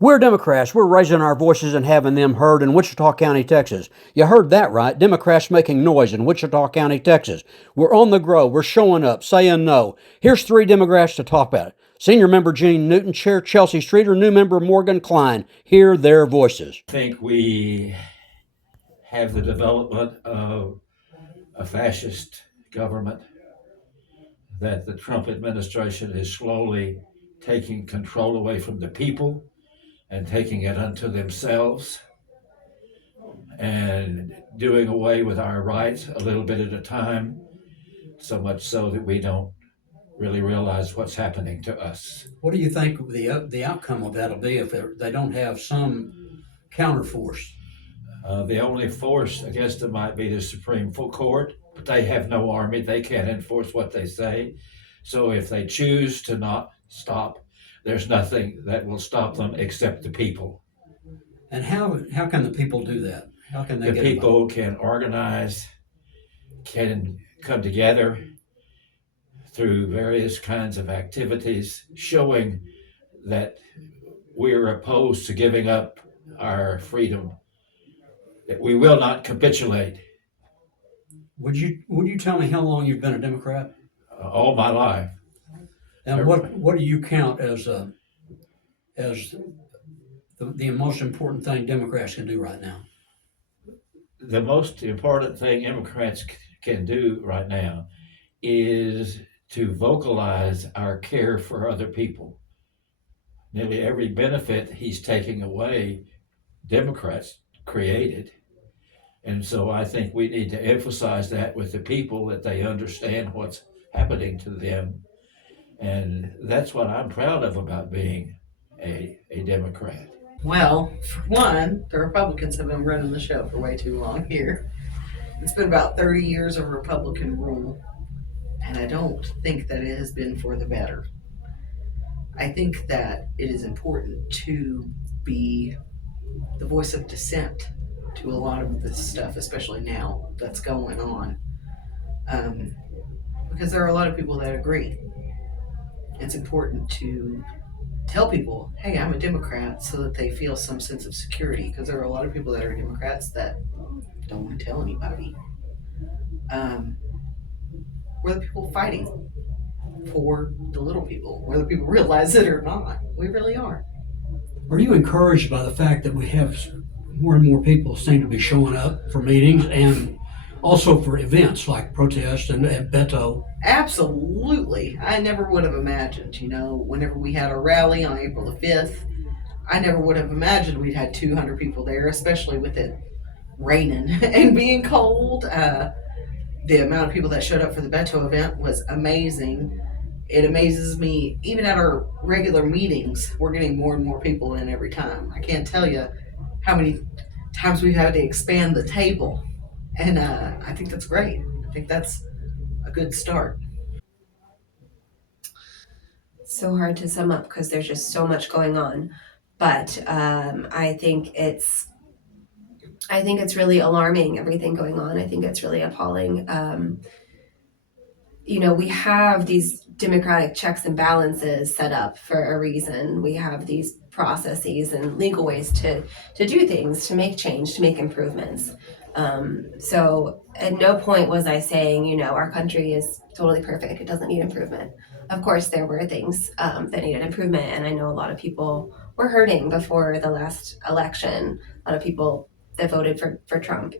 We're Democrats. We're raising our voices and having them heard in Wichita County, Texas. You heard that right. Democrats making noise in Wichita County, Texas. We're on the grow. We're showing up, saying no. Here's three Democrats to top at it. Senior member Gene Newton, Chair Chelsea Streeter, new member Morgan Klein. Hear their voices. I think we have the development of a fascist government, that the Trump administration is slowly taking control away from the people and taking it unto themselves and doing away with our rights a little bit at a time, so much so that we don't really realize what's happening to us. What do you think the outcome of that will be if they don't have some counterforce? The only force against them might be the Supreme Court, but they have no army. They can't enforce what they say. So if they choose to not stop, there's nothing that will stop them except the people. And how can the people do that? How can they The people can organize, can come together through various kinds of activities, showing that we're opposed to giving up our freedom, that we will not capitulate. Would you tell me how long you've been a Democrat? All my life. And what do you count as the most important thing Democrats can do right now? The most important thing Democrats can do right now is to vocalize our care for other people. Nearly every benefit he's taking away, Democrats created. And so I think we need to emphasize that with the people, that they understand what's happening to them. And that's what I'm proud of about being a Democrat. Well, for one, the Republicans have been running the show for way too long here. It's been about 30 years of Republican rule, and I don't think that it has been for the better. I think that it is important to be the voice of dissent to a lot of this stuff, especially now that's going on, because there are a lot of people that agree. It's important to tell people, hey, I'm a Democrat, so that they feel some sense of security, because there are a lot of people that are Democrats that don't want to tell anybody. We're the people fighting for the little people, whether people realize it or not. We really are. Are you encouraged by the fact that we have more and more people seem to be showing up for meetings and also for events like protests and Beto? Absolutely. I never would have imagined, whenever we had a rally on April the 5th, I never would have imagined we'd had 200 people there, especially with it raining and being cold. The amount of people that showed up for the Beto event was amazing. It amazes me, even at our regular meetings, we're getting more and more people in every time. I can't tell you how many times we've had to expand the table. And I think that's great. I think that's a good start. So hard to sum up because there's just so much going on. But I think it's really alarming, everything going on. I think it's really appalling. We have these democratic checks and balances set up for a reason. We have these processes and legal ways to do things, to make change, to make improvements. So at no point was I saying, our country is totally perfect. It doesn't need improvement. Of course, there were things that needed improvement. And I know a lot of people were hurting before the last election. A lot of people that voted for Trump.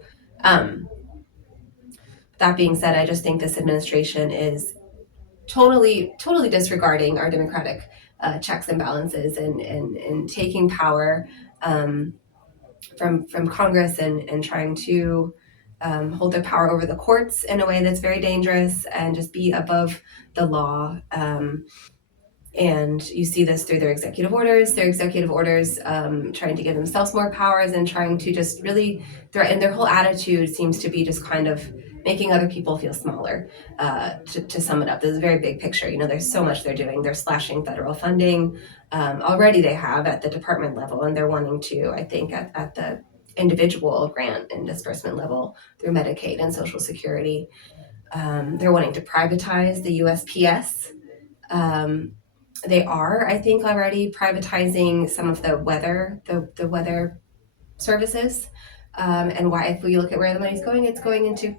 That being said, I just think this administration is totally disregarding our democratic checks and balances and taking power from Congress and trying to hold their power over the courts in a way that's very dangerous and just be above the law. And you see this through their executive orders. Trying to give themselves more powers and trying to just really threaten. Their whole attitude seems to be just kind of making other people feel smaller. To sum it up, this is a very big picture. There's so much they're doing. They're slashing federal funding. Already they have at the department level, and they're wanting to, I think, at the individual grant and disbursement level through Medicaid and Social Security. They're wanting to privatize the USPS. They are, I think, already privatizing some of the weather services. And why, if we look at where the money's going, it's going into,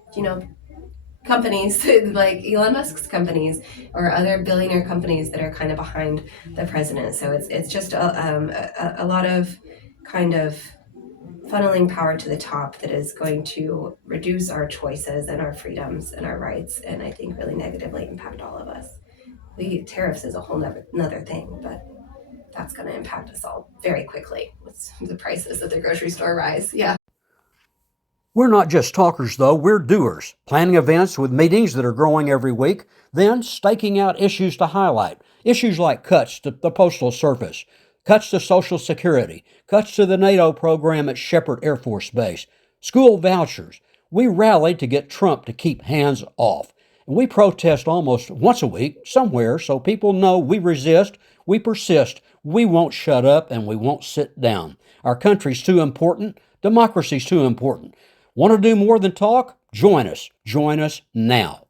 companies like Elon Musk's companies or other billionaire companies that are kind of behind the president. So it's just a lot of kind of funneling power to the top that is going to reduce our choices and our freedoms and our rights, and I think really negatively impact all of us. Tariffs is a whole another thing, but that's going to impact us all very quickly with the prices at the grocery store rise. Yeah. We're not just talkers, though, we're doers, planning events with meetings that are growing every week, then staking out issues to highlight. Issues like cuts to the Postal Service, cuts to Social Security, cuts to the NATO program at Shepherd Air Force Base, school vouchers. We rallied to get Trump to keep hands off. And we protest almost once a week somewhere so people know we resist, we persist, we won't shut up, and we won't sit down. Our country's too important, democracy's too important. Want to do more than talk? Join us. Join us now.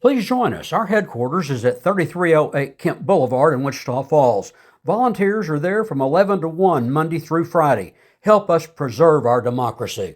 Please join us. Our headquarters is at 3308 Kent Boulevard in Wichita Falls. Volunteers are there from 11 to 1 Monday through Friday. Help us preserve our democracy.